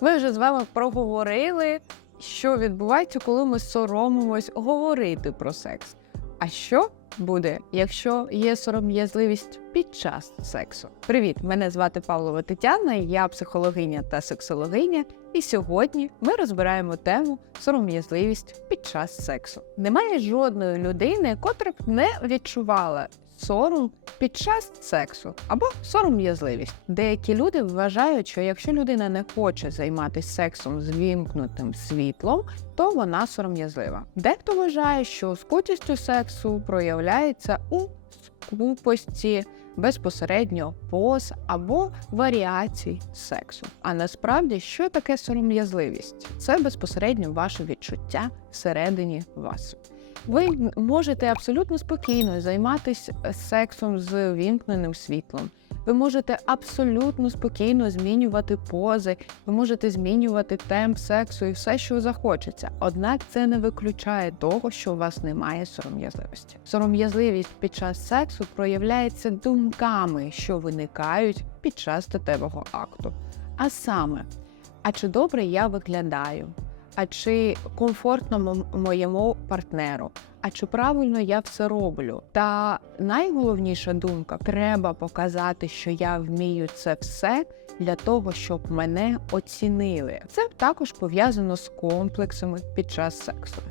Ми вже з вами проговорили, що відбувається, коли ми соромимось говорити про секс. А що буде, якщо є сором'язливість під час сексу? Привіт! Мене звати Павлова Тетяна, я психологиня та сексологиня. І сьогодні ми розбираємо тему сором'язливість під час сексу. Немає жодної людини, котра б не відчувала сором під час сексу або сором'язливість. Деякі люди вважають, що якщо людина не хоче займатися сексом з вімкнутим світлом, то вона сором'язлива. Дехто вважає, що скутістю сексу проявляється у скупості безпосередньо поз або варіацій сексу. А насправді, що таке сором'язливість? Це безпосередньо ваше відчуття всередині вас. Ви можете абсолютно спокійно займатися сексом з вімкненим світлом. Ви можете абсолютно спокійно змінювати пози, ви можете змінювати темп сексу і все, що захочеться. Однак це не виключає того, що у вас немає сором'язливості. Сором'язливість під час сексу проявляється думками, що виникають під час статевого акту. А саме, а чи добре я виглядаю? А чи комфортно моєму партнеру? А чи правильно я все роблю? Та найголовніша думка треба показати, що я вмію це все для того, щоб мене оцінили. Це також пов'язано з комплексами під час сексу.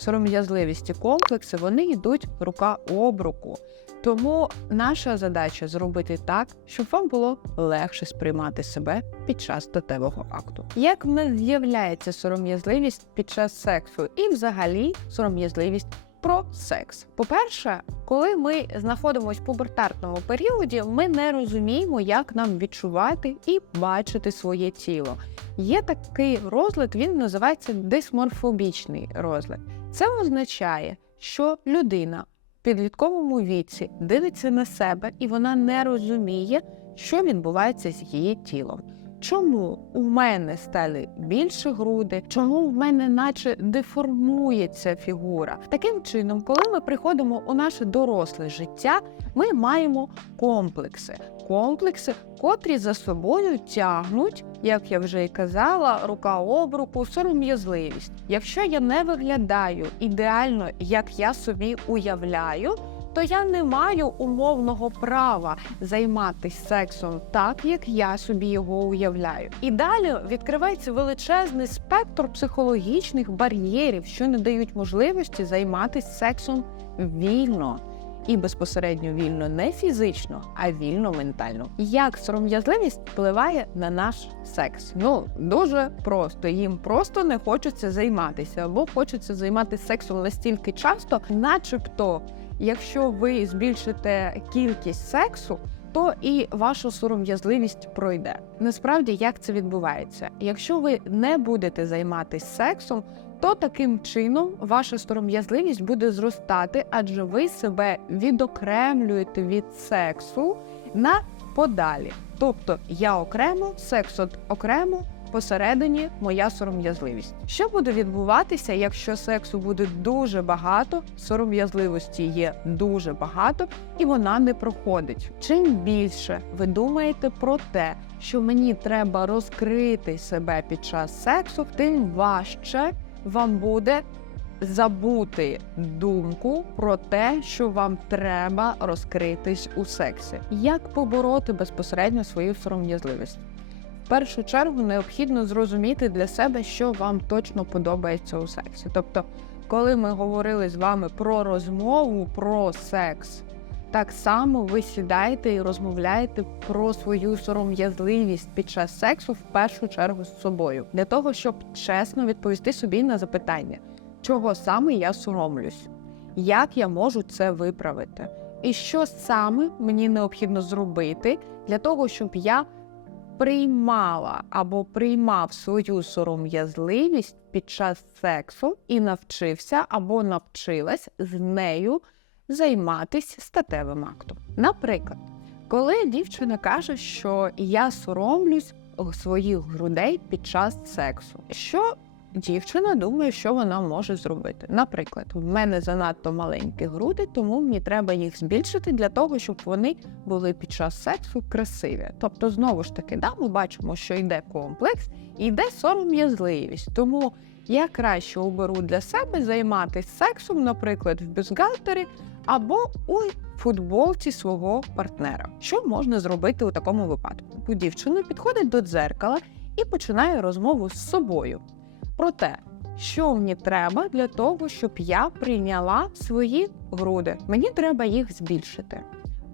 Сором'язливість і комплекси вони йдуть рука об руку. Тому наша задача зробити так, щоб вам було легше сприймати себе під час статевого акту. Як в нас з'являється сором'язливість під час сексу, і взагалі сором'язливість про секс? По-перше, коли ми знаходимося в пубертатному періоді, ми не розуміємо, як нам відчувати і бачити своє тіло. Є такий розлад, він називається дисморфобічний розлад. Це означає, що людина в підлітковому віці дивиться на себе і вона не розуміє, що відбувається з її тілом. Чому у мене стали більше груди? Чому в мене наче деформується фігура? Таким чином, коли ми приходимо у наше доросле життя, ми маємо комплекси. Комплекси, котрі за собою тягнуть, як я вже і казала, рука об руку, сором'язливість. Якщо я не виглядаю ідеально, як я собі уявляю, то я не маю умовного права займатися сексом так, як я собі його уявляю. І далі відкривається величезний спектр психологічних бар'єрів, що не дають можливості займатися сексом вільно. І безпосередньо вільно не фізично, а вільно ментально. Як сором'язливість впливає на наш секс? Ну дуже просто. Їм просто не хочеться займатися, або хочеться займатися сексом настільки часто, начебто, якщо ви збільшите кількість сексу. То і ваша сором'язливість пройде. Насправді, як це відбувається? Якщо ви не будете займатися сексом, то таким чином ваша сором'язливість буде зростати, адже ви себе відокремлюєте від сексу на подалі. Тобто я окремо, секс окремо, посередині моя сором'язливість. Що буде відбуватися, якщо сексу буде дуже багато, сором'язливості є дуже багато, і вона не проходить. Чим більше ви думаєте про те, що мені треба розкрити себе під час сексу, тим важче вам буде забути думку про те, що вам треба розкритись у сексі. Як побороти безпосередньо свою сором'язливість? В першу чергу необхідно зрозуміти для себе, що вам точно подобається у сексі. Тобто, коли ми говорили з вами про розмову про секс, так само ви сідаєте і розмовляєте про свою сором'язливість під час сексу в першу чергу з собою, для того, щоб чесно відповісти собі на запитання, чого саме я соромлюсь, як я можу це виправити, і що саме мені необхідно зробити для того, щоб я приймала або приймав свою сором'язливість під час сексу і навчився або навчилась з нею займатися статевим актом. Наприклад, коли дівчина каже, що я соромлюсь своїх грудей під час сексу, що дівчина думає, що вона може зробити. Наприклад, в мене занадто маленькі груди, тому мені треба їх збільшити для того, щоб вони були під час сексу красиві. Тобто, знову ж таки, да, ми бачимо, що йде комплекс і йде сором'язливість. Тому я краще оберу для себе займатися сексом, наприклад, в бюстгальтері або у футболці свого партнера. Що можна зробити у такому випадку? Дівчина підходить до дзеркала і починає розмову з собою про те, що мені треба для того, щоб я прийняла свої груди. Мені треба їх збільшити.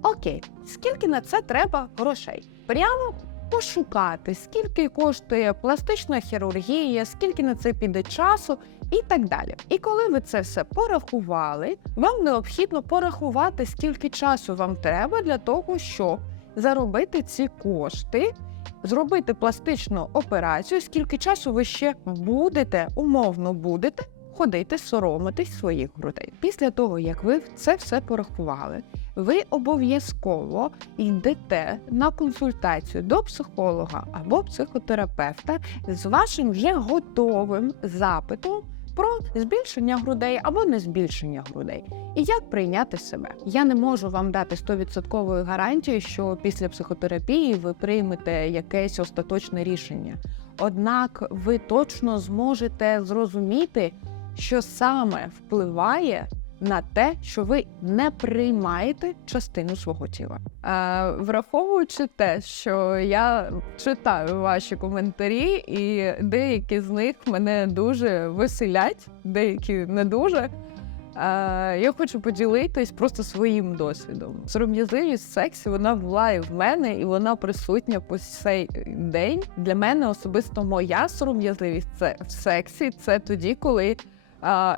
Окей, скільки на це треба грошей? Прямо пошукати, скільки коштує пластична хірургія, скільки на це піде часу і так далі. І коли ви це все порахували, вам необхідно порахувати, скільки часу вам треба для того, щоб заробити ці кошти, зробити пластичну операцію, скільки часу ви ще будете, умовно будете. Ходити, соромитись своїх грудей. Після того, як ви це все порахували, ви обов'язково йдете на консультацію до психолога або психотерапевта з вашим вже готовим запитом про збільшення грудей або не збільшення грудей. І як прийняти себе? Я не можу вам дати 100% гарантії, що після психотерапії ви приймете якесь остаточне рішення. Однак ви точно зможете зрозуміти, що саме впливає на те, що ви не приймаєте частину свого тіла. Е, враховуючи те, що я читаю ваші коментарі, і деякі з них мене дуже веселять, деякі не дуже. Е, я хочу поділитись просто своїм досвідом. Сором'язливість в сексі вона була в мене, і вона присутня по цей день. Для мене особисто моя сором'язливість це в сексі. Це тоді, коли а,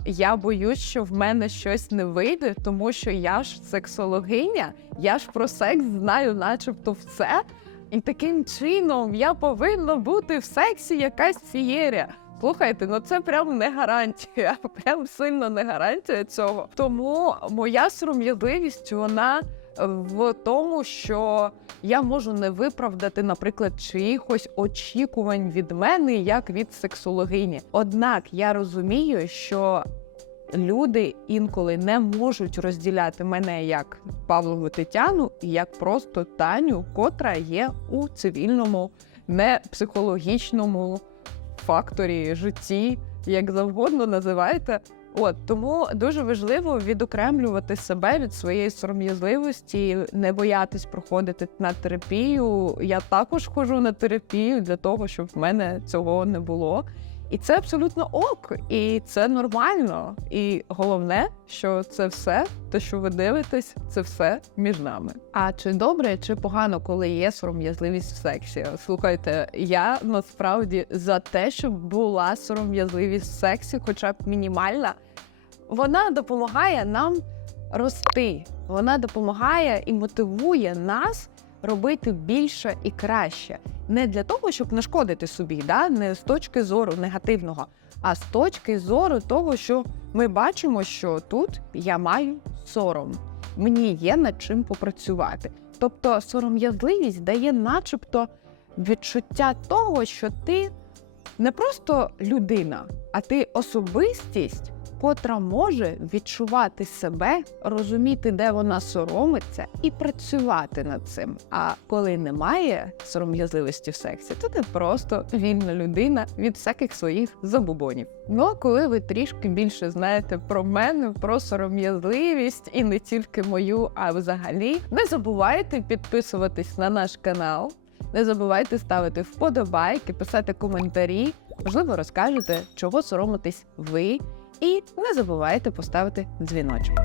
я боюсь, що в мене щось не вийде, тому що я ж сексологиня, я ж про секс знаю, начебто, все. І таким чином я повинна бути в сексі якась фієрія. Слухайте, ну це прям не гарантія, прям сильно не гарантія цього. Тому моя сором'язливість вона в тому, що я можу не виправдати, наприклад, чиїхось очікувань від мене як від сексологині. Однак я розумію, що люди інколи не можуть розділяти мене як Павлову Тетяну і як просто Таню, котра є у цивільному, не психологічному факторі житті, як завгодно називайте. От тому дуже важливо відокремлювати себе від своєї сором'язливості, не боятись проходити на терапію. Я також ходжу на терапію для того, щоб в мене цього не було. І це абсолютно ок, і це нормально. І головне, що це все, те, що ви дивитесь, це все між нами. А чи добре, чи погано, коли є сором'язливість в сексі? Слухайте, я насправді за те, щоб була сором'язливість в сексі, хоча б мінімальна, вона допомагає нам рости. Вона допомагає і мотивує нас робити більше і краще. Не для того, щоб нашкодити собі, да? не з точки зору негативного, а з точки зору того, що ми бачимо, що тут я маю сором, мені є над чим попрацювати. Тобто сором'язливість дає, начебто, відчуття того, що ти не просто людина, а ти особистість, котра може відчувати себе, розуміти, де вона соромиться, і працювати над цим. А коли немає сором'язливості в сексі, то ти просто вільна людина від всяких своїх забубонів. Ну а коли ви трішки більше знаєте про мене, про сором'язливість і не тільки мою, а взагалі, не забувайте підписуватись на наш канал. Не забувайте ставити вподобайки, писати коментарі. Можливо, розкажете, чого соромитесь ви. І не забувайте поставити дзвіночок.